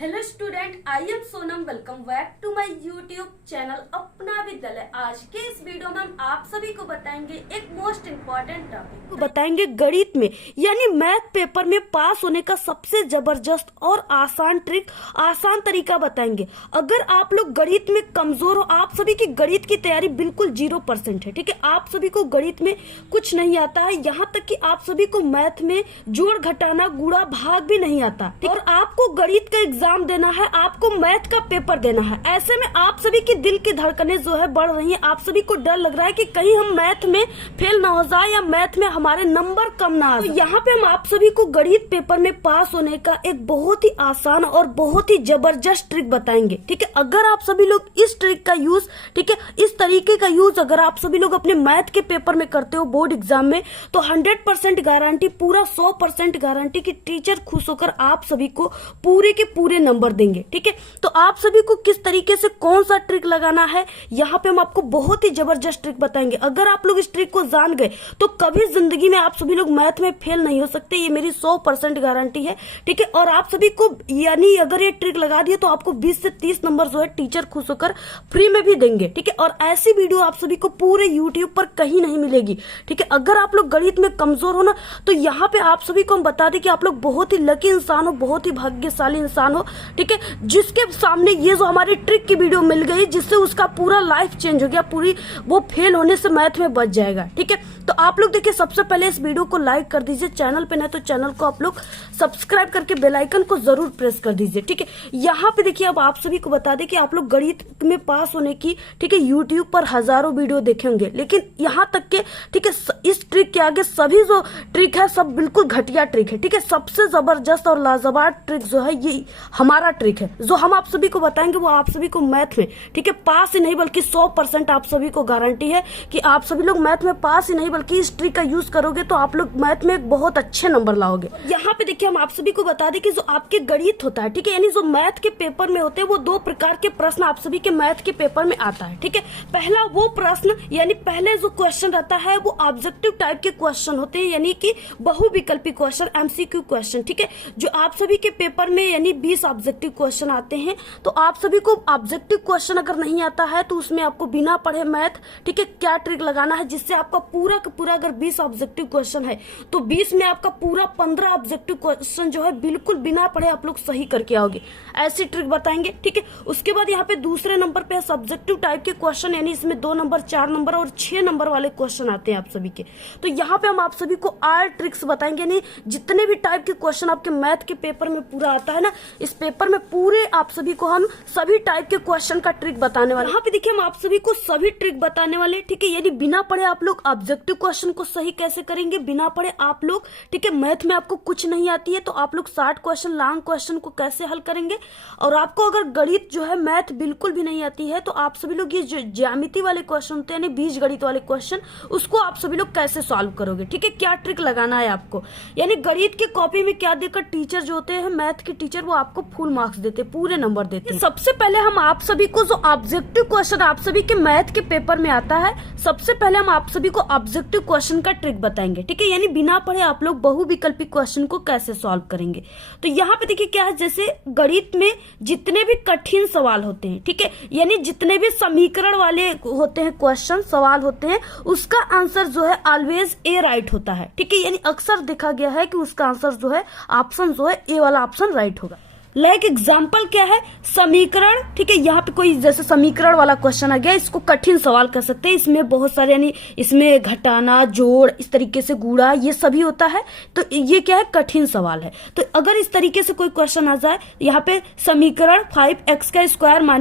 Hello student, I am Sonam. Welcome back to my YouTube channel Apna Vidyalaya. आज के इस video में हम आप सभी को बताएंगे एक मोस्ट इम्पोर्टेंट टॉपिक बताएंगे गणित में, यानी मैथ पेपर में पास होने का सबसे जबरदस्त और आसान ट्रिक, आसान तरीका बताएंगे। अगर आप लोग गणित में कमजोर हो, आप सभी की गणित की तैयारी बिल्कुल 0% है, ठीक है, आप सभी को गणित में कुछ नहीं आता है, यहाँ तक कि आप सभी को मैथ में जोड़ घटाना गुणा भाग भी नहीं आता, और आपको गणित का एग्जाम देना है, आपको मैथ का पेपर देना है। ऐसे में आप सभी की दिल की धड़कनें जो है बढ़ रही हैं, आप सभी को डर लग रहा है कि कहीं हम मैथ में फेल ना हो जाए या मैथ में हमारे नंबर कम ना आ जाए। तो यहाँ पे हम आप सभी को गणित पेपर में पास होने का एक बहुत ही आसान और बहुत ही जबरदस्त ट्रिक बताएंगे, ठीक है। अगर आप सभी लोग इस ट्रिक का यूज, ठीक है, इस तरीके का यूज अगर आप सभी लोग अपने मैथ के पेपर में करते हो बोर्ड एग्जाम में, तो 100% गारंटी, पूरा 100% गारंटी कि टीचर खुश होकर आप सभी को पूरे के पूरे नंबर देंगे, ठीक है। तो आप सभी को किस तरीके से कौन सा ट्रिक लगाना है, यहाँ पे हम आपको बहुत ही जबरदस्त ट्रिक बताएंगे। अगर आप लोग इस ट्रिक को जान गए तो कभी जिंदगी में आप सभी लोग मैथ में फेल नहीं हो सकते, ये मेरी 100% गारंटी है, ठीक है। और आप सभी को, यानी अगर ये ट्रिक लगा दिए तो आपको 20 से 30 नंबर जो है टीचर खुश होकर फ्री में भी देंगे, ठीक है। और ऐसी वीडियो आप सभी को पूरे यूट्यूब पर कहीं नहीं मिलेगी, ठीक है। अगर आप लोग गणित में कमजोर हो ना, तो यहाँ पे आप सभी को हम बता दें कि आप लोग बहुत ही लकी इंसान हो, बहुत ही भाग्यशाली इंसान हो, ठीक है, जिसके सामने ये जो हमारी ट्रिक की वीडियो मिल गई, जिससे उसका पूरा लाइफ चेंज हो गया, पूरी वो फेल होने से मैथ में बच जाएगा, ठीक है। तो आप लोग देखिए, सबसे पहले इस वीडियो को लाइक कर दीजिए, चैनल पे नहीं तो चैनल को आप लोग सब्सक्राइब करके बेल आइकन को जरूर प्रेस कर दीजिए, ठीक है। यहाँ पे देखिए, अब आप सभी को बता दें कि आप लोग गणित में पास होने की, ठीक है, यूट्यूब पर हजारों वीडियो देखे होंगे, लेकिन यहाँ तक के, ठीक है, इस ट्रिक के आगे सभी जो ट्रिक है सब बिल्कुल घटिया ट्रिक है, ठीक है। सबसे जबरदस्त और लाजवाब ट्रिक जो है ये हमारा ट्रिक है, जो हम आप सभी को बताएंगे, वो आप सभी को मैथ में, ठीक है, पास ही नहीं बल्कि 100% आप सभी को गारंटी है कि आप सभी लोग मैथ में पास ही नहीं बल्कि इस ट्रिक का यूज करोगे तो आप लोग मैथ में एक बहुत अच्छे नंबर लाओगे। यहाँ पे देखिए, हम आप सभी को बता दें कि जो आपके गणित होता है, ठीक है, यानी जो मैथ के पेपर में होते हैं, वो 2 प्रकार के प्रश्न आप सभी के मैथ के पेपर में आता है, ठीक है। पहला वो प्रश्न, यानी पहले जो क्वेश्चन रहता है वो ऑब्जेक्टिव टाइप के क्वेश्चन होते हैं, यानी कि बहुविकल्पी क्वेश्चन, MCQ क्वेश्चन, ठीक है, जो आप सभी के पेपर में यानी 20 ऑब्जेक्टिव क्वेश्चन आते हैं। तो आप सभी को ऑब्जेक्टिव क्वेश्चन अगर नहीं आता है तो उसमें आपको बिना पढ़े मैथ, ठीक है, क्या ट्रिक लगाना है जिससे आपका पूरा का पूरा, अगर 20 ऑब्जेक्टिव क्वेश्चन है तो 20 में आपका पूरा 15 ऑब्जेक्टिव क्वेश्चन जो है बिल्कुल बिना पढ़े आप लोग सही करके आओगे। ऐसी ट्रिक बताएंगे, ठीक है। उसके बाद यहाँ पे दूसरे नंबर पे सब्जेक्टिव टाइप के क्वेश्चन, यानी इसमें 2 नंबर, 4 नंबर और 6 नंबर वाले क्वेश्चन आते हैं आप सभी के। तो यहाँ पे हम आप सभी को 8 ट्रिक्स बताएंगे, यानी जितने भी टाइप के क्वेश्चन आपके मैथ के पेपर में पूरा आता है ना, इस पेपर में पूरे आप सभी को हम सभी टाइप के क्वेश्चन का ट्रिक बताने वाले। यहाँ पे देखिए, हम आप सभी को सभी ट्रिक बताने वाले, ठीक है। यानी बिना पढ़े आप लोग ऑब्जेक्टिव क्वेश्चन को सही कैसे करेंगे, बिना पढ़े आप लोग, ठीक है, मैथ में आपको कुछ नहीं आती है तो आप लोग 60 क्वेश्चन, लॉन्ग क्वेश्चन को कैसे हल करेंगे, और आपको अगर गणित जो है मैथ बिल्कुल भी नहीं आती है तो आप सभी लोग ये जो ज्यामिति वाले क्वेश्चन होते हैं, यानी बीजगणित वाले क्वेश्चन, उसको आप सभी लोग कैसे सॉल्व करोगे, ठीक है, क्या ट्रिक लगाना है आपको। यानी गणित की कॉपी में क्या देकर टीचर जो होते हैं, मैथ के टीचर, वो आपको फुल मार्क्स देते, पूरे नंबर देते हैं। सबसे पहले हम आप सभी को जो ऑब्जेक्टिव क्वेश्चन आप सभी के मैथ के पेपर में आता है, सबसे पहले हम आप सभी को ऑब्जेक्टिव क्वेश्चन का ट्रिक बताएंगे, ठीक है। यानी बिना पढ़े आप लोग बहुविकल्पी क्वेश्चन को कैसे सॉल्व करेंगे। तो यहाँ पे देखिए क्या है, जैसे गणित में जितने भी कठिन सवाल होते हैं, ठीक है, यानी जितने भी समीकरण वाले होते हैं क्वेश्चन, सवाल होते हैं, उसका आंसर जो है ऑलवेज ए राइट होता है, ठीक है। यानी अक्सर देखा गया है कि उसका आंसर जो है, ऑप्शन जो है, ए वाला ऑप्शन राइट होगा। लाइक एग्जाम्पल क्या है, समीकरण, ठीक है, यहाँ पे कोई जैसे समीकरण वाला क्वेश्चन आ गया, इसको कठिन सवाल कर सकते हैं, इसमें बहुत सारे, यानी इसमें घटाना, जोड़, इस तरीके से गुणा, ये सभी होता है, तो ये क्या है, कठिन सवाल है। तो अगर इस तरीके से कोई क्वेश्चन आ जाए, यहाँ पे समीकरण 5x²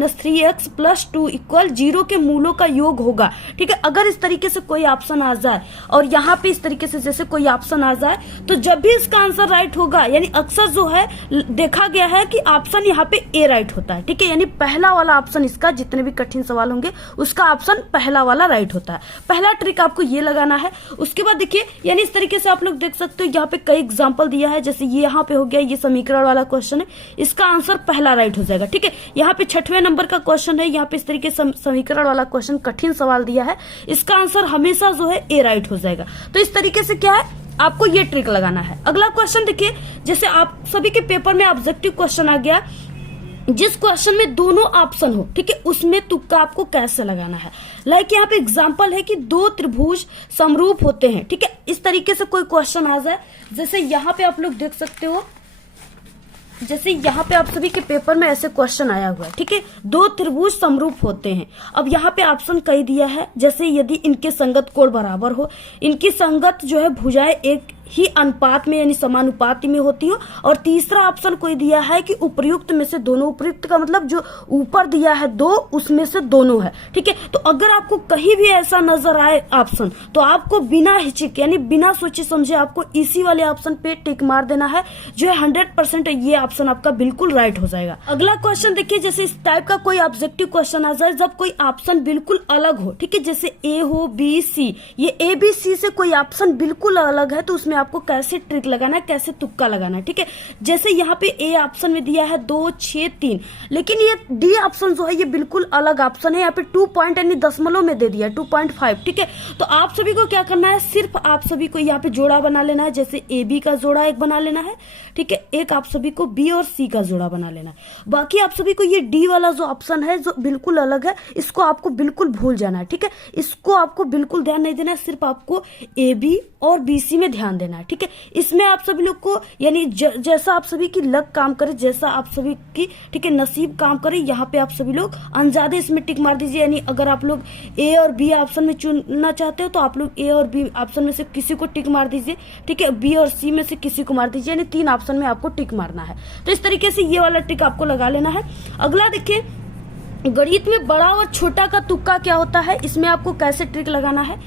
- 3x + 2 = 0 के मूलों का योग होगा, ठीक है। अगर इस तरीके से कोई ऑप्शन आ जाए और यहाँ पे इस तरीके से जैसे कोई ऑप्शन आ जाए, तो जब भी इसका आंसर राइट होगा, यानी अक्सर जो है देखा गया है कि ऑप्शन यहाँ पे ए राइट होता है, ठीक है। यानी पहला वाला ऑप्शन, इसका जितने भी कठिन सवाल होंगे उसका ऑप्शन पहला वाला राइट होता है। पहला ट्रिक आपको ये लगाना है। उसके बाद देखिए, यानी इस तरीके से आप लोग देख सकते हो, यहाँ पे कई एग्जांपल दिया है, जैसे ये यहाँ पे हो गया, ये समीकरण वाला क्वेश्चन है, इसका आंसर पहला राइट हो जाएगा, ठीक है। यहाँ पे 6वें नंबर का क्वेश्चन है, यहाँ पे इस तरीके से समीकरण वाला क्वेश्चन, कठिन सवाल दिया है, इसका आंसर हमेशा जो है ए राइट हो जाएगा। तो इस तरीके से क्या है, आपको ये ट्रिक लगाना है। अगला क्वेश्चन देखिए, जैसे आप सभी के पेपर में ऑब्जेक्टिव क्वेश्चन आ गया, जिस क्वेश्चन में दोनों ऑप्शन हो, ठीक है, उसमें तुक्का आपको कैसे लगाना है। लाइक यहाँ पे एग्जांपल है कि दो त्रिभुज समरूप होते हैं, ठीक है, इस तरीके से कोई क्वेश्चन आ जाए, जैसे यहाँ पे आप लोग देख सकते हो, जैसे यहाँ पे आप सभी के पेपर में ऐसे क्वेश्चन आया हुआ है, ठीक है, दो त्रिभुज समरूप होते हैं। अब यहाँ पे ऑप्शन कई दिया है, जैसे यदि इनके संगत कोण बराबर हो, इनकी संगत जो है भुजाएं एक ही अनुपात में यानी समानुपाती में होती हो, और तीसरा ऑप्शन कोई दिया है कि उपर्युक्त में से दोनों, उपर्युक्त का मतलब जो ऊपर दिया है दो, उसमें से दोनों है, ठीक है। तो अगर आपको कहीं भी ऐसा नजर आए ऑप्शन, तो आपको बिना हिचक यानी बिना सोचे समझे आपको इसी वाले ऑप्शन पे टिक मार देना है, जो है 100% ये ऑप्शन आपका बिल्कुल राइट हो जाएगा। अगला क्वेश्चन देखिए, जैसे इस टाइप का कोई ऑब्जेक्टिव क्वेश्चन आ जाए जब कोई ऑप्शन बिल्कुल अलग हो, ठीक है, जैसे ए हो, बी, सी, ये ए बी सी से कोई ऑप्शन बिल्कुल अलग है, तो उसमें आपको कैसे ट्रिक लगाना है, कैसे तुक्का लगाना है, ठीक है। जैसे यहाँ पे ए ऑप्शन में दिया है 2, 6, 3, लेकिन ये डी ऑप्शन जो है ये बिल्कुल अलग ऑप्शन है, यहाँ पे 2 पॉइंट यानी दशमलव में दे दिया है 2.5, ठीक है। तो आप सभी को क्या करना है, सिर्फ आप सभी को यहाँ पे जोड़ा बना लेना है, जैसे ए बी का जोड़ा एक बना लेना है, ठीक है, एक आप सभी को बी और सी का जोड़ा बना लेना है। बाकी आप सभी को ये डी वाला जो ऑप्शन है जो बिल्कुल अलग है, इसको आपको बिल्कुल भूल जाना है, ठीक है, इसको आपको बिल्कुल ध्यान नहीं देना है, सिर्फ आपको ए बी और बी सी में ध्यान देना है, ठीक है। इसमें आप सभी लोग को यानी जैसा आप सभी की लक काम करे, जैसा आप सभी की, ठीक है, नसीब काम करे, यहाँ पे आप सभी लोग अनजादे इसमें टिक मार दीजिए। यानी अगर आप लोग ए और बी ऑप्शन में चुनना चाहते हो तो आप लोग ए और बी ऑप्शन में से किसी को टिक मार दीजिए, ठीक है, बी और सी में से किसी को मार दीजिए, यानी 3 ऑप्शन में आपको टिक मारना है। तो इस तरीके से ये वाला टिक आपको लगा लेना है। अगला देखिए, गणित में बड़ा और छोटा का तुक्का क्या होता है, इसमें आपको कैसे ट्रिक लगाना है।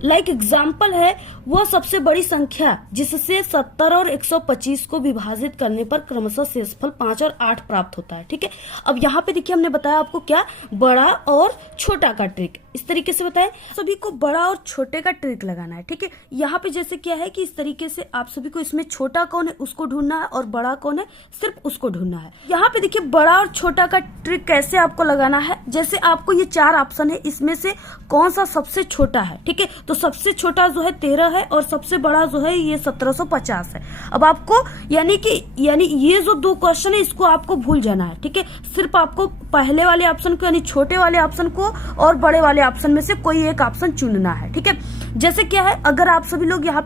लाइक एग्जाम्पल है वह सबसे बड़ी संख्या जिससे 70 और 125 को विभाजित करने पर क्रमशः शेषफल 5 और 8 प्राप्त होता है, ठीक है। अब यहाँ पे देखिए हमने बताया आपको क्या, बड़ा और छोटा का ट्रिक, इस तरीके से बताया सभी को बड़ा और छोटे का ट्रिक लगाना है, ठीक है। यहाँ पे जैसे क्या है कि इस तरीके से आप सभी को इसमें छोटा कौन है उसको ढूंढना है और बड़ा कौन है सिर्फ उसको ढूंढना है। यहाँ पे देखिए बड़ा और छोटा का ट्रिक कैसे आपको लगाना है, जैसे आपको ये 4 ऑप्शन है, इसमें से कौन सा सबसे छोटा है, ठीक है, तो सबसे छोटा जो है 13 है और सबसे बड़ा जो है ये 1750 है। अब आपको यानी ये जो 2 क्वेश्चन है इसको आपको भूल जाना है, ठीक है, सिर्फ आपको पहले वाले ऑप्शन को यानी छोटे वाले ऑप्शन को और बड़े वाले ऑप्शन में से कोई एक ऑप्शन चुनना है, ठीक है। जैसे क्या है, अगर आप सभी लोग यहाँ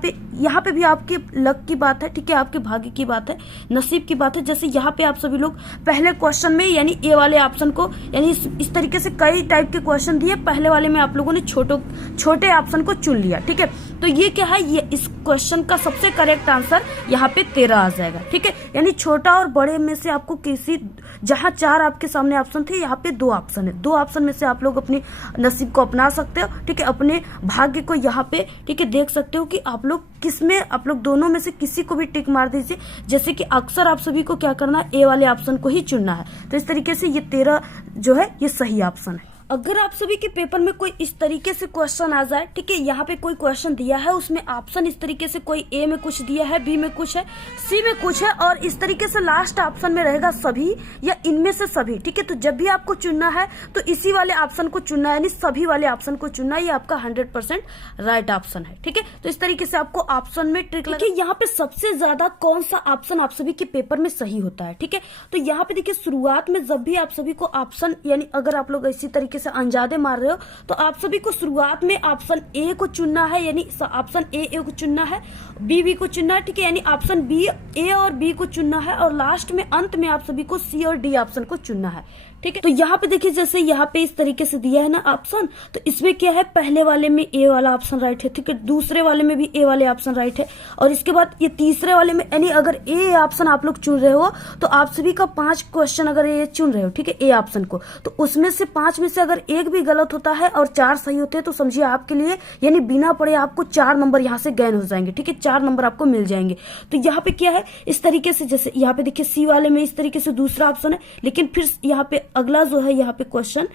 पे भी आपके लक की बात है, ठीक है, आपके भाग्य की बात है, नसीब की बात है। जैसे यहाँ पे आप सभी लोग पहले क्वेश्चन में यानी ए वाले ऑप्शन को यानी इस तरीके से कई टाइप के क्वेश्चन दिए, पहले वाले में आप लोगों ने छोटे ऑप्शन को चुन लिया, ठीक है। तो ये क्या है, ये इस क्वेश्चन का सबसे करेक्ट आंसर यहाँ पे 13 आ जाएगा, ठीक है। यानी छोटा और बड़े में से आपको किसी, जहाँ 4 आपके सामने ऑप्शन थे यहाँ पे 2 ऑप्शन है, 2 ऑप्शन में से आप लोग अपनी नसीब को अपना सकते हो, ठीक है, अपने भाग्य को यहाँ पे, ठीक है, देख सकते हो कि आप लोग किसमें, आप लोग दोनों में से किसी को भी टिक मार दीजिए। जैसे कि अक्सर आप सभी को क्या करना है, ए वाले ऑप्शन को ही चुनना है। तो इस तरीके से ये 13 जो है ये सही ऑप्शन है। अगर आप सभी के पेपर में कोई इस तरीके से क्वेश्चन आ जाए, ठीक है, यहाँ पे कोई क्वेश्चन दिया है, उसमें ऑप्शन इस तरीके से कोई ए में कुछ दिया है, बी में कुछ है, सी में कुछ है, और इस तरीके से लास्ट ऑप्शन में रहेगा सभी या इनमें से सभी, ठीक है। तो जब भी आपको चुनना है तो इसी वाले ऑप्शन को चुनना है, यानी सभी वाले ऑप्शन को चुनना है, ये आपका 100% राइट ऑप्शन है, ठीक है। तो इस तरीके से आपको ऑप्शन में ट्रिक लगे। यहाँ पे सबसे ज्यादा कौन सा ऑप्शन आप सभी के पेपर में सही होता है, ठीक है। तो यहाँ पे देखिए शुरुआत में जब भी आप सभी को ऑप्शन यानी अगर आप लोग इसी तरीके से अंजादे मार रहे हो तो आप सभी को शुरुआत में ऑप्शन ए को चुनना है, यानी ऑप्शन ए को चुनना है, बी को चुनना है, ठीक है, यानी ऑप्शन बी, ए और बी को चुनना है, और लास्ट में अंत में आप सभी को सी और डी ऑप्शन को चुनना है, ठीक है। तो यहाँ पे देखिए जैसे यहाँ पे इस तरीके से दिया है ना ऑप्शन, तो इसमें क्या है, पहले वाले में ए वाला ऑप्शन राइट है, ठीक है, दूसरे वाले में भी ए वाले ऑप्शन राइट है, और इसके बाद ये तीसरे वाले में, यानी अगर ए ऑप्शन आप लोग चुन रहे हो तो आप सभी का 5 क्वेश्चन अगर ए चुन रहे हो, ठीक है, ए ऑप्शन को, तो उसमें से 5 में से अगर एक भी गलत होता है और 4 सही होते हैं तो समझिए आपके लिए यानी बिना पढ़े आपको 4 नंबर यहाँ से गेन हो जाएंगे, ठीक है, 4 नंबर आपको मिल जाएंगे। तो यहाँ पे क्या है, इस तरीके से जैसे यहाँ पे देखिए सी वाले में इस तरीके से दूसरा ऑप्शन है, लेकिन फिर यहाँ पे अगला जो है यहाँ पे क्वेश्चन,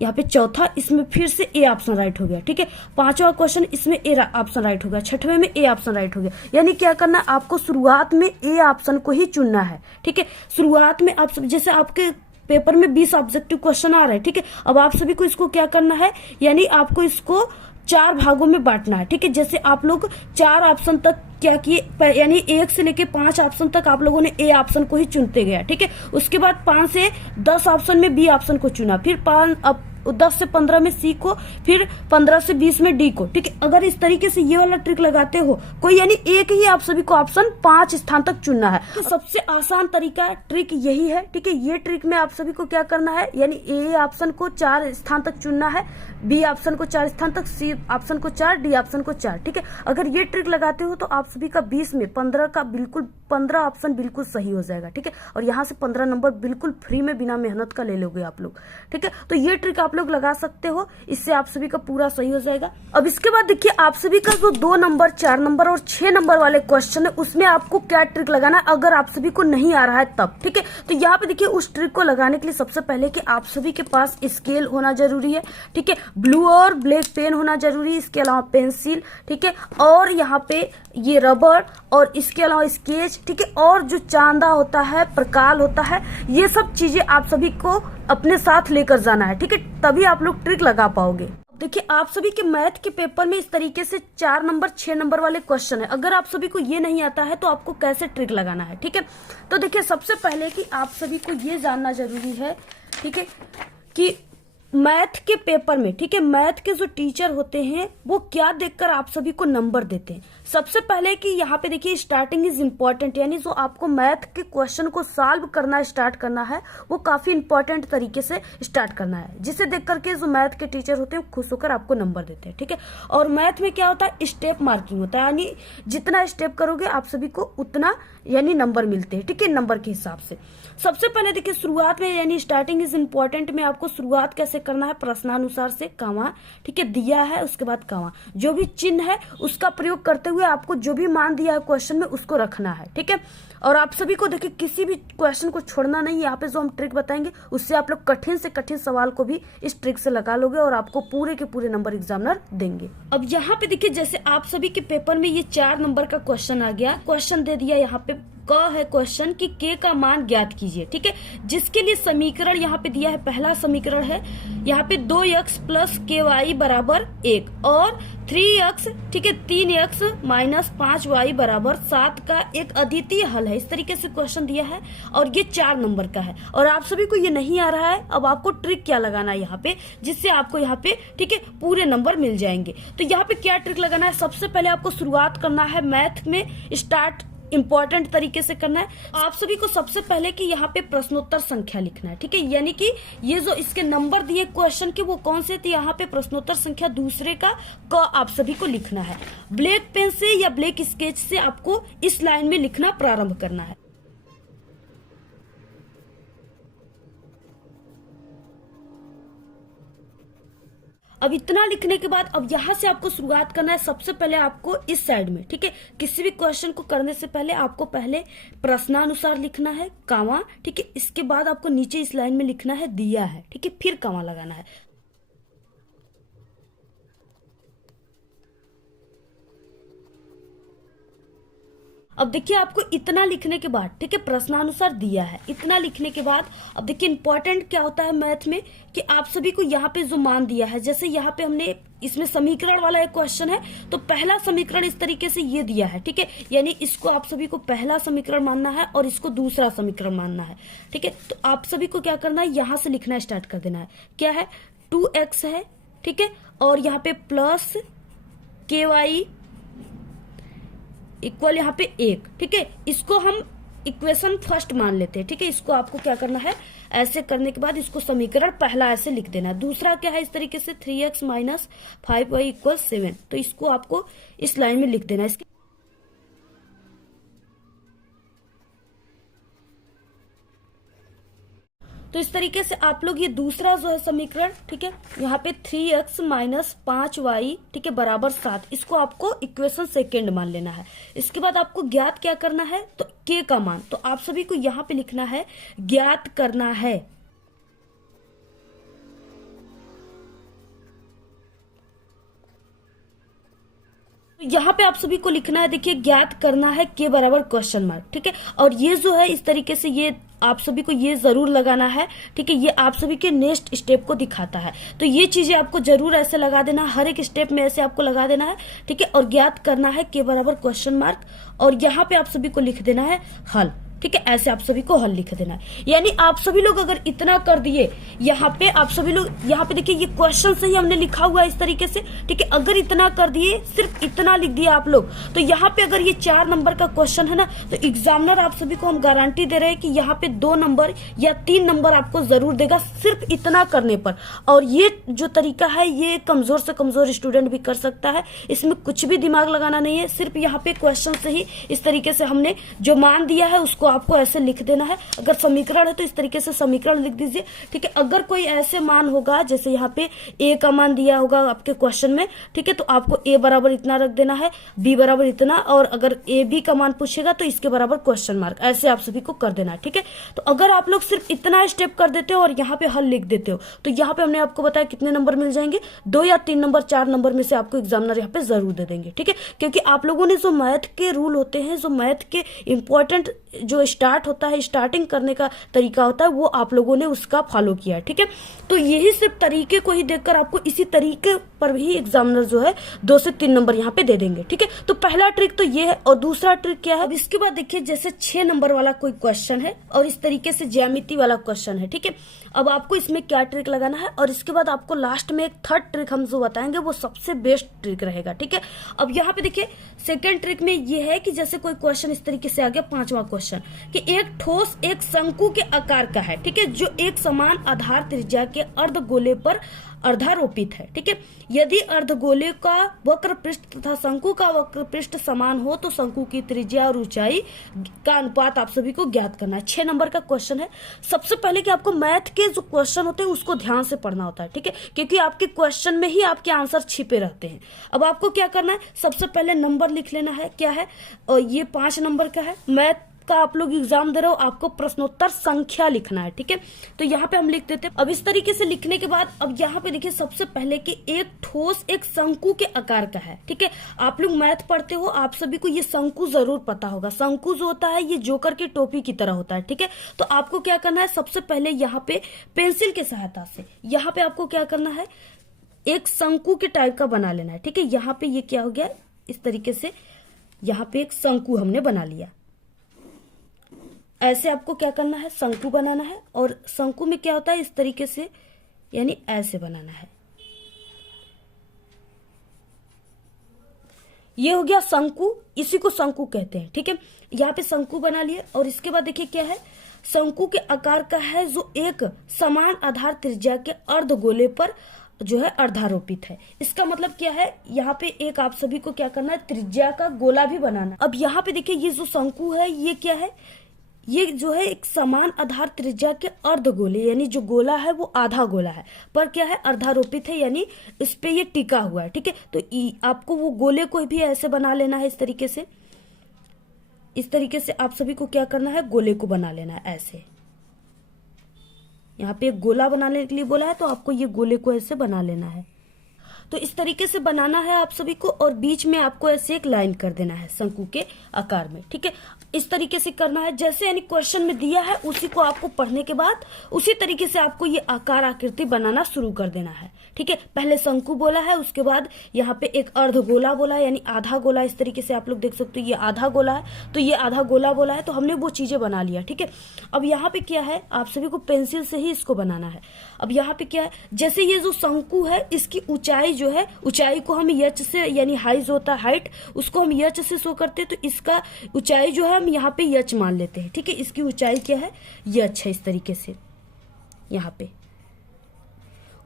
यहाँ पे चौथा, इसमें फिर से ए ऑप्शन राइट हो गया, ठीक है, 5वां क्वेश्चन इसमें ए ऑप्शन राइट हो गया, 6वें में ए ऑप्शन राइट हो गया। यानी क्या करना है, आपको शुरुआत में ए ऑप्शन को ही चुनना है, ठीक है। शुरुआत में आप जैसे आपके पेपर में 20 ऑब्जेक्टिव क्वेश्चन आ रहे हैं, ठीक है, अब आप सभी को इसको क्या करना है, यानी आपको इसको चार भागों में बांटना है। ठीक है, जैसे आप लोग चार ऑप्शन तक क्या किए, यानी 1 से लेके 5 ऑप्शन तक आप लोगों ने ए ऑप्शन को ही चुनते गया। ठीक है, उसके बाद 5 से 10 ऑप्शन में बी ऑप्शन को चुना, फिर 10 से 15 में सी को, फिर 15 से 20 में डी को। ठीक है, अगर इस तरीके से ये वाला ट्रिक लगाते हो कोई, यानी एक ही आप सभी को ऑप्शन 5 स्थान तक चुनना है। तो सबसे आसान तरीका ट्रिक यही है। ठीक है, ये ट्रिक में आप सभी को क्या करना है, यानी ए ऑप्शन को 4 स्थान तक चुनना है, बी ऑप्शन को 4 स्थान तक, सी ऑप्शन को 4, डी ऑप्शन को 4। ठीक है, अगर ये ट्रिक लगाते हो तो आप सभी का 20 में 15 ऑप्शन बिल्कुल सही हो जाएगा। ठीक है, और यहाँ से 15 नंबर बिल्कुल फ्री में बिना मेहनत का ले लोगे आप लोग। ठीक है, तो ये ट्रिक आप लोग लगा सकते हो, इससे आप सभी का पूरा सही हो जाएगा। अब इसके बाद देखिए, आप सभी का जो 2 नंबर, 4 नंबर और 6 नंबर वाले क्वेश्चन है, उसमें आपको क्या ट्रिक लगाना है अगर आप सभी को नहीं आ रहा है तब। ठीक है, तो यहाँ पे देखिए, उस ट्रिक को लगाने के लिए सबसे पहले कि आप सभी के पास स्केल होना जरूरी है। ठीक है, ब्लू और ब्लैक पेन होना जरूरी है, इसके अलावा पेंसिल। ठीक है, और यहाँ पे ये रबर, और इसके अलावा स्केच। ठीक है, और जो चांदा होता है, प्रकाल होता है, ये सब चीजें आप सभी को अपने साथ लेकर जाना है। ठीक है, तभी आप लोग ट्रिक लगा पाओगे। देखिए, आप सभी के मैथ के पेपर में इस तरीके से 4 नंबर 6 नंबर वाले क्वेश्चन है। अगर आप सभी को ये नहीं आता है तो आपको कैसे ट्रिक लगाना है। ठीक है, तो देखिए, सबसे पहले कि आप सभी को ये जानना जरूरी है, ठीक है, कि मैथ के पेपर में, ठीक है, मैथ के जो टीचर होते हैं वो क्या देखकर आप सभी को नंबर देते हैं। सबसे पहले कि यहाँ पे देखिए, स्टार्टिंग इज इम्पोर्टेंट, यानी जो आपको मैथ के क्वेश्चन को सॉल्व करना स्टार्ट करना है वो काफी इंपॉर्टेंट तरीके से स्टार्ट करना है, जिसे देख करके जो मैथ के टीचर होते हैं खुश होकर आपको नंबर देते हैं। ठीक है, और मैथ में क्या होता है, स्टेप मार्किंग होता है, यानी जितना स्टेप करोगे आप सभी को उतना यानी नंबर मिलते हैं। ठीक है, नंबर के हिसाब से। सबसे पहले देखिए, शुरुआत में यानी स्टार्टिंग इज इम्पोर्टेंट में आपको शुरुआत कैसे करना है, प्रश्नानुसार से, कामा। ठीक है, दिया है उसके बाद कामा, जो भी चिन्ह है उसका प्रयोग करते हुए आपको जो भी मान दिया है क्वेश्चन में उसको रखना है। ठीक है, और आप सभी को देखिए, किसी भी क्वेश्चन को छोड़ना नहीं। यहाँ पे जो हम ट्रिक बताएंगे उससे आप लोग कठिन से कठिन सवाल को भी इस ट्रिक से लगा लोगे और आपको पूरे के पूरे नंबर एग्जामिनर देंगे। अब यहाँ पे देखिए, जैसे आप सभी के पेपर में ये 4 नंबर का क्वेश्चन आ गया, क्वेश्चन दे दिया यहाँ पे क है क्वेश्चन कि के का मान ज्ञात कीजिए। ठीक है, जिसके लिए समीकरण यहाँ पे दिया है, पहला समीकरण है यहाँ पे 2x प्लस ky बराबर 1 और 3x, ठीक है, 3x माइनस 5y बराबर 7 का एक अद्वितीय हल है। इस तरीके से क्वेश्चन दिया है और ये 4 नंबर का है और आप सभी को ये नहीं आ रहा है। अब आपको ट्रिक क्या लगाना है यहाँ पे, जिससे आपको यहाँ पे, ठीक है, पूरे नंबर मिल जाएंगे। तो यहाँ पे क्या ट्रिक लगाना है, सबसे पहले आपको शुरुआत करना है मैथ में, स्टार्ट इंपॉर्टेंट तरीके से करना है। आप सभी को सबसे पहले कि यहाँ पे प्रश्नोत्तर संख्या लिखना है। ठीक है, यानी कि ये जो इसके नंबर दिए क्वेश्चन के वो कौन से थे, यहाँ पे प्रश्नोत्तर संख्या दूसरे का क आप सभी को लिखना है। ब्लैक पेन से या ब्लैक स्केच से आपको इस लाइन में लिखना प्रारंभ करना है। अब इतना लिखने के बाद अब यहाँ से आपको शुरुआत करना है। सबसे पहले आपको इस साइड में, ठीक है, किसी भी क्वेश्चन को करने से पहले आपको पहले प्रश्नानुसार लिखना है, कामा। ठीक है, इसके बाद आपको नीचे इस लाइन में लिखना है दिया है, ठीक है, फिर कामा लगाना है। अब देखिए, आपको इतना लिखने के बाद, ठीक है, प्रश्नानुसार दिया है, इतना लिखने के बाद अब देखिए इंपॉर्टेंट क्या होता है मैथ में कि आप सभी को यहाँ पे जो मान दिया है, जैसे यहाँ पे हमने इसमें समीकरण वाला एक क्वेश्चन है, तो पहला समीकरण इस तरीके से ये दिया है। ठीक है, यानी इसको आप सभी को पहला समीकरण मानना है और इसको दूसरा समीकरण मानना है। ठीक है, तो आप सभी को क्या करना है, यहाँ से लिखना स्टार्ट कर देना है। क्या है, 2x है, ठीक है, और यहाँ पे प्लस ky इक्वल यहाँ पे 1। ठीक है, इसको हम इक्वेशन फर्स्ट मान लेते हैं। ठीक है, इसको आपको क्या करना है, ऐसे करने के बाद इसको समीकरण पहला ऐसे लिख देना है। दूसरा क्या है, इस तरीके से 3x माइनस 5y इक्वल 7, तो इसको आपको इस लाइन में लिख देना है। तो इस तरीके से आप लोग ये दूसरा जो है समीकरण, ठीक है, यहाँ पे 3x माइनस 5y, ठीक है, बराबर 7, इसको आपको इक्वेशन सेकेंड मान लेना है। इसके बाद आपको ज्ञात क्या करना है, तो k का मान, तो आप सभी को यहाँ पे लिखना है ज्ञात करना है। यहाँ पे आप सभी को लिखना है, देखिए, ज्ञात करना है के बराबर क्वेश्चन मार्क। ठीक है, और ये जो है इस तरीके से ये आप सभी को ये जरूर लगाना है, ठीक है। ये आप सभी के नेक्स्ट स्टेप को दिखाता है, तो ये चीजें आपको जरूर ऐसे लगा देना, हर एक स्टेप में ऐसे आपको लगा देना है, ठीक है। और ज्ञात करना है के बराबर क्वेश्चन मार्क, और यहाँ पे आप सभी को लिख देना है हल, ठीक है। ऐसे आप सभी को हल लिख देना है। यानी आप सभी लोग अगर इतना कर दिए, यहाँ पे आप सभी लोग, यहाँ पे देखिए ये क्वेश्चन से ही हमने लिखा हुआ है इस तरीके से, ठीक है। अगर इतना कर दिए, सिर्फ इतना लिख दिया आप लोग, तो यहाँ पे अगर ये 4 नंबर का क्वेश्चन है ना, तो एग्जामिनर आप सभी को हम गारंटी दे रहे हैं कि यहाँ पे 2 नंबर या 3 नंबर आपको जरूर देगा, सिर्फ इतना करने पर। और ये जो तरीका है ये कमजोर से कमजोर स्टूडेंट भी कर सकता है, इसमें कुछ भी दिमाग लगाना नहीं है, सिर्फ यहाँ पे क्वेश्चन से ही इस तरीके से हमने जो मान दिया है उसको आपको ऐसे लिख देना है। अगर समीकरण है तो इस तरीके से समीकरण लिख दीजिए, ठीक है। अगर कोई ऐसे मान होगा, जैसे यहाँ पे ए का मान दिया होगा आपके क्वेश्चन में, ठीक है, तो आपको ए बराबर इतना रख देना है, बी बराबर इतना, और अगर ए बी का मान पूछेगा तो इसके बराबर क्वेश्चन मार्क, ऐसे आप सभी को कर देना है, ठीक है। तो अगर आप लोग सिर्फ इतना स्टेप कर देते हो और यहाँ पे हल लिख देते हो, तो यहाँ पे हमने आपको बताया कितने नंबर मिल जाएंगे, 2 या 3 नंबर, 4 नंबर में से आपको एग्जामिनर यहाँ पे जरूर दे देंगे, ठीक है। क्योंकि आप लोगों ने जो मैथ के रूल होते हैं, जो मैथ के इंपॉर्टेंट जो स्टार्ट होता है, स्टार्टिंग करने का तरीका होता है, वो आप लोगों ने उसका फॉलो किया है, ठीक है। तो यही सिर्फ तरीके को ही देखकर आपको इसी तरीके पर भी एग्जामिनर जो है 2 से 3 नंबर यहाँ पे दे देंगे, ठीक है। तो पहला ट्रिक तो ये है, और दूसरा ट्रिक क्या है, अब इसके बाद देखिए जैसे 6 नंबर वाला कोई क्वेश्चन है और इस तरीके से ज्यामिति वाला क्वेश्चन है, ठीक है। अब आपको इसमें क्या ट्रिक लगाना है, और इसके बाद आपको लास्ट में एक थर्ड ट्रिक हम जो बताएंगे वो सबसे बेस्ट ट्रिक रहेगा, ठीक है। अब यहाँ पे देखिए सेकेंड ट्रिक में ये है कि जैसे कोई क्वेश्चन इस तरीके से आ गया, 5वां क्वेश्चन, कि एक ठोस एक शंकु के आकार का है, ठीक है, जो एक समान आधार त्रिज्या के अर्धगोले पर अर्धारोपित है, ठीक है। यदि अर्धगोले का वक्र पृष्ठ तथा शंकु का वक्र पृष्ठ समान हो तो शंकु की त्रिज्या और ऊंचाई का अनुपात आप सभी को ज्ञात करना है। 6 नंबर का क्वेश्चन है। सबसे पहले कि आपको मैथ के जो क्वेश्चन होते हैं उसको ध्यान से पढ़ना होता है, ठीक है, क्योंकि आपके क्वेश्चन में ही आपके आंसर छिपे रहते हैं। अब आपको क्या करना है, सबसे पहले नंबर लिख लेना है, क्या है, और ये 5 नंबर का है। मैथ का आप लोग एग्जाम दे रहे हो, आपको प्रश्नोत्तर संख्या लिखना है, ठीक है। तो यहाँ पे हम लिख देते हैं। अब इस तरीके से लिखने के बाद अब यहाँ पे देखिए सबसे पहले कि एक ठोस एक शंकु के आकार का है, ठीक है। आप लोग मैथ पढ़ते हो, आप सभी को ये शंकु जरूर पता होगा। शंकु जो होता है ये जोकर की टोपी की तरह होता है, ठीक है। तो आपको क्या करना है, सबसे पहले यहाँ पे पेंसिल की सहायता से यहाँ पे आपको क्या करना है, एक शंकु के टाइप का बना लेना है, ठीक है। यहाँ पे ये क्या हो गया, इस तरीके से यहाँ पे एक शंकु हमने बना लिया। ऐसे आपको क्या करना है, शंकु बनाना है, और शंकु में क्या होता है, इस तरीके से यानी ऐसे बनाना है। ये हो गया शंकु, इसी को शंकु कहते हैं, ठीक है। यहाँ पे शंकु बना लिए, और इसके बाद देखिए क्या है, शंकु के आकार का है जो एक समान आधार त्रिज्या के अर्धगोले पर जो है अर्धारोपित है। इसका मतलब क्या है, यहाँ पे एक आप सभी को क्या करना है, त्रिज्या का गोला भी बनाना। अब यहाँ पे देखिए ये जो शंकु है ये क्या है, ये जो है एक समान आधार त्रिज्या के अर्धगोले, यानी जो गोला है वो आधा गोला है, पर क्या है, अर्धारोपित है, यानी इस पे ये टिका हुआ है, ठीक है। तो आपको वो गोले को भी ऐसे बना लेना है, इस तरीके से। इस तरीके से आप सभी को क्या करना है, गोले को बना लेना है ऐसे। यहाँ पे एक गोला बनाने के लिए बोला है, तो आपको ये गोले को ऐसे बना लेना है। तो इस तरीके से बनाना है आप सभी को, और बीच में आपको ऐसे एक लाइन कर देना है शंकु के आकार में, ठीक है। इस तरीके से करना है, जैसे यानी क्वेश्चन में दिया है उसी को आपको पढ़ने के बाद उसी तरीके से आपको ये आकार आकृति बनाना शुरू कर देना है, ठीक है। पहले शंकु बोला है, उसके बाद यहाँ पे एक अर्ध गोला बोला है, यानी आधा गोला। इस तरीके से आप लोग देख सकते हो ये आधा गोला है, तो ये आधा गोला बोला है, तो हमने वो चीजें बना लिया, ठीक है। अब यहाँ पे क्या है, आप सभी को पेंसिल से ही इसको बनाना है। अब यहाँ पे क्या है, जैसे ये जो शंकु है इसकी ऊंचाई जो है, ऊंचाई को हम यच से, यानी हाइट जो होता है हाइट, उसको हम यच से शो करते हैं, तो इसका ऊंचाई जो है हम यहाँ पे यच मान लेते हैं, ठीक है। इसकी ऊंचाई क्या है, यच है, इस तरीके से यहाँ पे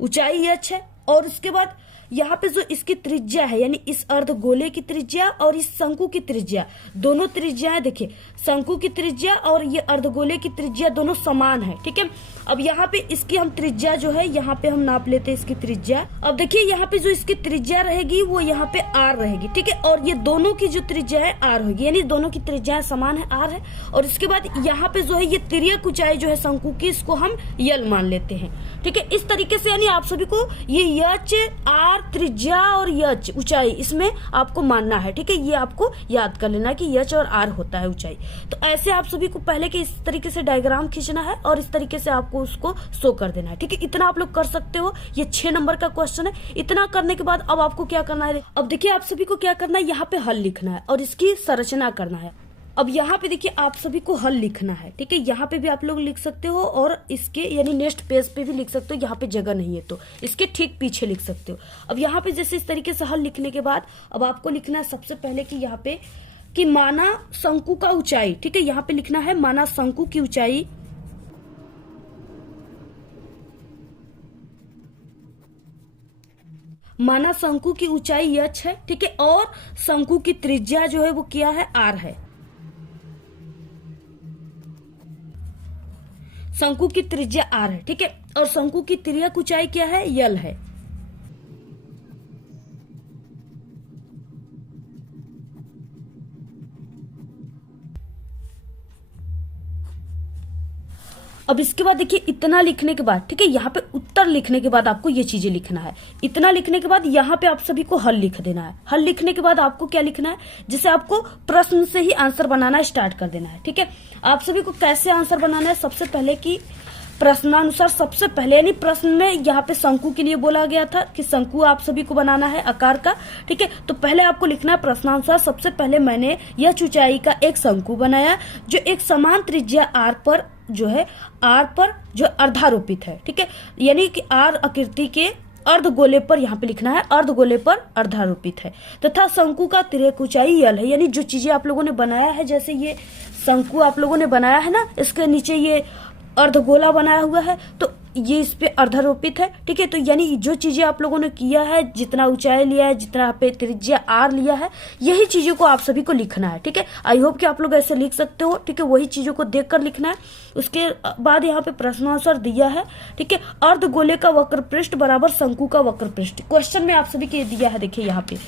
ऊंचाई यच है। और उसके बाद यहाँ पे जो इसकी त्रिज्या है, यानी इस अर्धगोले की त्रिज्या और इस शंकु की त्रिज्या, दोनों त्रिज्याएं देखिए, शंकु की त्रिज्या और ये अर्धगोले की त्रिज्या दोनों समान है, ठीक है। अब यहाँ पे इसकी हम त्रिज्या जो है यहाँ पे हम नाप लेते हैं इसकी त्रिज्या। अब देखिए यहाँ पे जो इसकी त्रिज्या रहेगी वो यहाँ पे आर रहेगी, ठीक है। और ये दोनों की जो त्रिज्या है आर होगी, यानी दोनों की त्रिज्या समान है, आर है। और इसके बाद यहाँ पे जो है ये तिर्यक ऊंचाई जो है शंकु की, इसको हम यल मान लेते हैं, ठीक है। इस तरीके से यानी आप सभी को ये यच, आर आर त्रिज्या और यच ऊंचाई इसमें आपको मानना है, ठीक है। ये आपको याद कर लेना कि यच और आर होता है ऊंचाई। तो ऐसे आप सभी को पहले के इस तरीके से डायग्राम खींचना है और इस तरीके से आपको उसको शो कर देना है, ठीक है। इतना आप लोग कर सकते हो। ये 6 नंबर का क्वेश्चन है। इतना करने के बाद अब आपको क्या करना है, अब देखिए आप सभी को क्या करना है, यहाँ पे हल लिखना है और इसकी संरचना करना है। अब यहाँ पे देखिए आप सभी को हल लिखना है, ठीक है। यहाँ पे भी आप लोग लिख सकते हो और इसके यानी नेक्स्ट पेज पे भी लिख सकते हो। यहाँ पे जगह नहीं है तो इसके ठीक पीछे लिख सकते हो। अब यहाँ पे जैसे इस तरीके से हल लिखने के बाद अब आपको लिखना है सबसे पहले कि यहाँ पे कि माना शंकु का ऊंचाई, ठीक है। यहाँ पे लिखना है माना शंकु की ऊंचाई माना शंकु की ऊंचाई यच है, ठीक है। और शंकु की त्रिज्या जो है वो क्या है, आर है। शंकु की त्रिज्या आर है, ठीक है। और शंकु की तिर्यक ऊंचाई क्या है, यल है। अब इसके बाद देखिए इतना लिखने के बाद, ठीक है, यहाँ पे उत्तर लिखने के बाद आपको ये चीजें लिखना है। इतना लिखने के बाद यहाँ पे आप सभी को हल लिख देना है। हल लिखने के बाद आपको क्या लिखना है, जिसे आपको प्रश्न से ही आंसर बनाना स्टार्ट कर देना है, ठीक है। आप सभी को कैसे आंसर बनाना है, सबसे पहले कि प्रश्नानुसार सबसे पहले यानी प्रश्न में यहाँ पे शंकु के लिए बोला गया था कि शंकु आप सभी को बनाना है आकार का, ठीक है। तो पहले आपको लिखना है प्रश्नानुसार सबसे पहले मैंने यह ऊंचाई का एक शंकु बनाया जो एक समान त्रिज्या आर पर जो है आर पर जो अर्धारोपित है, ठीक है। यानी कि आर आकृति के अर्धगोले पर यहाँ पे लिखना है अर्धगोले पर अर्धारोपित है तथा शंकु का तिर्यक ऊंचाई यल है। यानी जो चीजें आप लोगों ने बनाया है, जैसे ये शंकु आप लोगों ने बनाया है ना, इसके नीचे ये अर्धगोला बनाया हुआ है तो ये इस पे अर्धारोपित है, ठीक है। तो यानी जो चीजें आप लोगों ने किया है, जितना ऊंचाई लिया है, जितना पे त्रिज्या आर लिया है, यही चीजों को आप सभी को लिखना है, ठीक है। आई होप कि आप लोग ऐसे लिख सकते हो, ठीक है। वही चीजों को देखकर लिखना है। उसके बाद यहाँ पे प्रश्नानुसार दिया है, ठीक है। अर्धगोले का वक्र पृष्ठ बराबर शंकु का वक्र पृष्ठ। क्वेश्चन में आप सभी के दिया है, देखिए यहाँ पे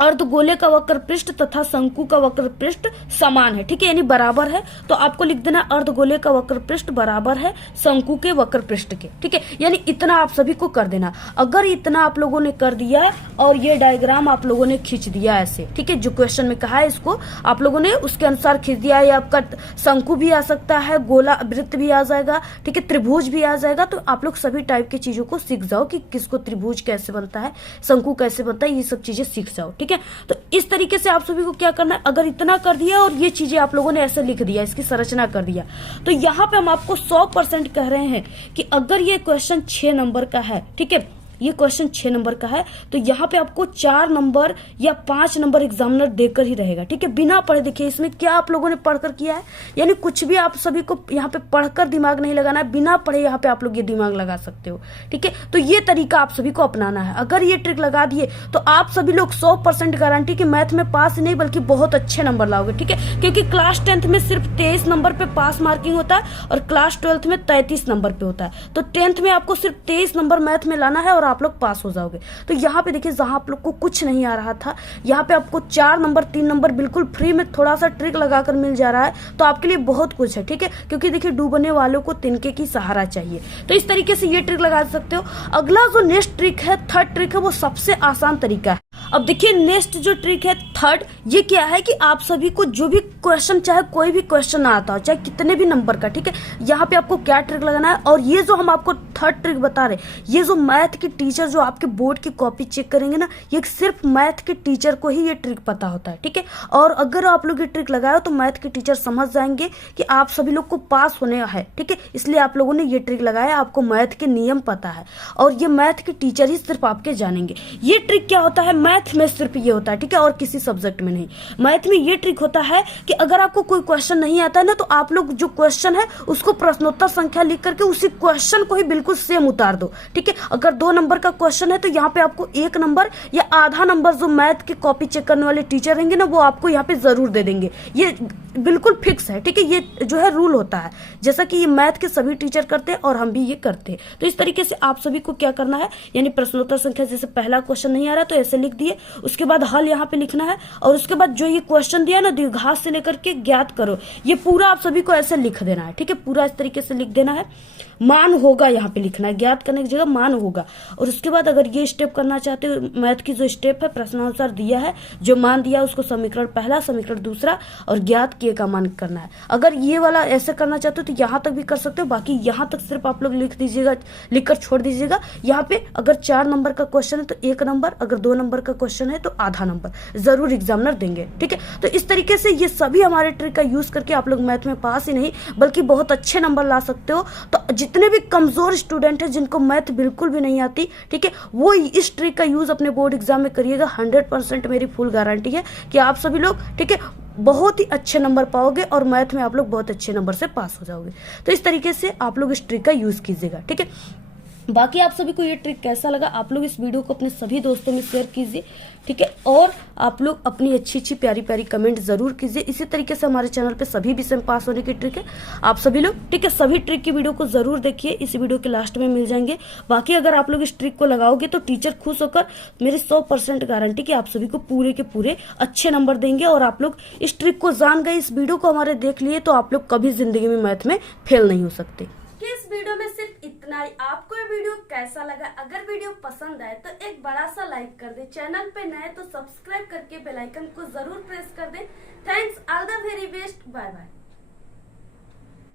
अर्धगोले का वक्र पृष्ठ तथा शंकु का वक्र पृष्ठ समान है, ठीक है, यानी बराबर है। तो आपको लिख देना अर्धगोले का वक्र पृष्ठ बराबर है शंकु के वक्र पृष्ठ के, ठीक है। यानी इतना आप सभी को कर देना। अगर इतना आप लोगों ने कर दिया और ये डायग्राम आप लोगों ने खींच दिया ऐसे, ठीक है, जो क्वेश्चन में कहा है इसको आप लोगों ने उसके अनुसार खींच दिया है। आपका शंकु भी आ सकता है, गोला वृत्त भी आ जाएगा, ठीक है, त्रिभुज भी आ जाएगा। तो आप लोग सभी टाइप की चीजों को सीख जाओ कि किसको त्रिभुज कैसे बनता है, शंकु कैसे बनता है, ये सब चीजें सीख जाओ, ठीक है। तो इस तरीके से आप सभी को क्या करना है, अगर इतना कर दिया और ये चीजें आप लोगों ने ऐसे लिख दिया, इसकी संरचना कर दिया, तो यहाँ पे हम आपको 100% कह रहे हैं कि अगर ये क्वेश्चन 6 नंबर का है, ठीक है, ये क्वेश्चन 6 नंबर का है, तो यहाँ पे आपको 4 नंबर या 5 नंबर एग्जामिनर देकर ही रहेगा, ठीक है, बिना पढ़े। देखिए इसमें क्या आप लोगों ने पढ़कर किया है, यानी कुछ भी आप सभी को यहाँ पे पढ़कर दिमाग नहीं लगाना है, बिना पढ़े यहाँ पे आप लोग ये दिमाग लगा सकते हो, ठीक है। तो ये तरीका आप सभी को अपनाना है। अगर ये ट्रिक लगा दिए तो आप सभी लोग 100% गारंटी कि मैथ में पास ही नहीं बल्कि बहुत अच्छे नंबर लाओगे, ठीक है। क्योंकि क्लास 10th में सिर्फ 23 नंबर पे पास मार्किंग होता है और क्लास 12th में 33 नंबर पे होता है। तो 10th में आपको सिर्फ 23 नंबर मैथ में लाना है और आप लोग पास हो जाओगे। तो यहाँ पे देखिए जहां आप लोग को कुछ नहीं आ रहा था, यहाँ पे आपको 4 नंबर 3 नंबर बिल्कुल फ्री में थोड़ा सा ट्रिक लगाकर मिल जा रहा है, तो आपके लिए बहुत कुछ है, ठीक है। क्योंकि देखिए डूबने वालों को तिनके की सहारा चाहिए, तो इस तरीके से ये ट्रिक लगा सकते हो। अगला जो नेक्स्ट ट्रिक है, थर्ड ट्रिक है, वो सबसे आसान तरीका है। अब देखिए नेक्स्ट जो ट्रिक है थर्ड, ये क्या है कि आप सभी को जो भी क्वेश्चन, चाहे कोई भी क्वेश्चन आता हो, चाहे कितने भी नंबर का, ठीक है, यहाँ पे आपको क्या ट्रिक लगाना है। और ये जो हम आपको थर्ड ट्रिक बता रहे, ये जो मैथ के टीचर जो आपके बोर्ड की कॉपी चेक करेंगे ना, ये सिर्फ मैथ के टीचर को ही ये ट्रिक पता होता है, ठीक है। और अगर आप लोग ये ट्रिक लगाए तो मैथ के टीचर समझ जाएंगे कि आप सभी लोग को पास होने है, ठीक है। इसलिए आप लोगों ने ये ट्रिक लगाया, आपको मैथ के नियम पता है और ये मैथ के टीचर ही सिर्फ आपके जानेंगे। ये ट्रिक क्या होता है, मैथ में सिर्फ ये होता है, ठीक है, और किसी सब्जेक्ट में नहीं। मैथ में ये ट्रिक होता है कि अगर आपको कोई क्वेश्चन नहीं आता है ना, तो आप लोग जो क्वेश्चन है उसको प्रश्नोत्तर संख्या लिख करके उसी क्वेश्चन को ही बिल्कुल सेम उतार दो, ठीक है। अगर 2 नंबर का क्वेश्चन है तो यहाँ पे आपको 1 नंबर या आधा नंबर जो मैथ के कॉपी चेक करने वाले टीचर रहेंगे ना, वो आपको यहाँ पे जरूर दे देंगे। ये बिल्कुल फिक्स है, ठीक है। ये जो है रूल होता है, जैसा कि ये मैथ के सभी टीचर करते हैं और हम भी ये करते हैं। तो इस तरीके से आप सभी को क्या करना है, यानी प्रश्नोत्तर संख्या जैसे पहला क्वेश्चन नहीं आ रहा तो ऐसे लिख दिए, उसके बाद हल यहाँ पे लिखना है, और उसके बाद जो ये क्वेश्चन दिया ना द्विघात से लेकर के ज्ञात करो, ये पूरा आप सभी को ऐसे लिख देना है, ठीक है। पूरा इस तरीके से लिख देना है। मान होगा यहाँ पे लिखना है, ज्ञात करने की जगह मान होगा। और उसके बाद अगर ये स्टेप करना चाहते हो, मैथ की जो स्टेप है प्रश्नानुसार दिया है, जो मान दिया उसको समीकरण पहला, समीकरण दूसरा और ज्ञात किए का मान करना है। अगर ये वाला ऐसे करना चाहते हो तो यहाँ तक भी कर सकते हो, बाकी यहाँ तक सिर्फ आप लोग लिख दीजिएगा, लिखकर छोड़ दीजिएगा। यहाँ पे अगर 4 नंबर का क्वेश्चन है तो 1 नंबर, अगर 2 नंबर का क्वेश्चन है तो आधा नंबर जरूर एग्जामिनर देंगे, ठीक है। तो इस तरीके से ये सभी हमारे ट्रिक का यूज करके आप लोग मैथ में पास ही नहीं बल्कि बहुत अच्छे नंबर ला सकते हो। तो जितने भी कमजोर स्टूडेंट हैं जिनको मैथ बिल्कुल भी नहीं आती, ठीक है, वो इस ट्रिक का यूज अपने बोर्ड एग्जाम में करिएगा। 100% मेरी फुल गारंटी है कि आप सभी लोग, ठीक है, बहुत ही अच्छे नंबर पाओगे और मैथ में आप लोग बहुत अच्छे नंबर से पास हो जाओगे। तो इस तरीके से आप लोग इस ट्रिक का यूज कीजिएगा, ठीक है। बाकी आप सभी को ये ट्रिक कैसा लगा, आप लोग इस वीडियो को अपने सभी दोस्तों में शेयर कीजिए, ठीक है। और आप लोग अपनी अच्छी अच्छी प्यारी प्यारी कमेंट जरूर कीजिए। इसी तरीके से हमारे चैनल पे सभी विषय में पास होने की ट्रिक है, आप सभी लोग, ठीक है, सभी ट्रिक की वीडियो को जरूर देखिए, इस वीडियो के लास्ट में मिल जाएंगे। बाकी अगर आप लोग इस ट्रिक को लगाओगे तो टीचर खुश होकर मेरी 100% गारंटी कि आप सभी को पूरे के पूरे अच्छे नंबर देंगे। और आप लोग इस ट्रिक को जान गए, इस वीडियो को हमारे देख लिए, तो आप लोग कभी जिंदगी में मैथ में फेल नहीं हो सकते। कि इस वीडियो में सिर्फ इतना ही। आपको ये वीडियो कैसा लगा, अगर वीडियो पसंद आए तो एक बड़ा सा लाइक कर दे, चैनल पे नए तो सब्सक्राइब करके बेल आइकन को जरूर प्रेस कर दे। Thanks, all the very best, bye bye.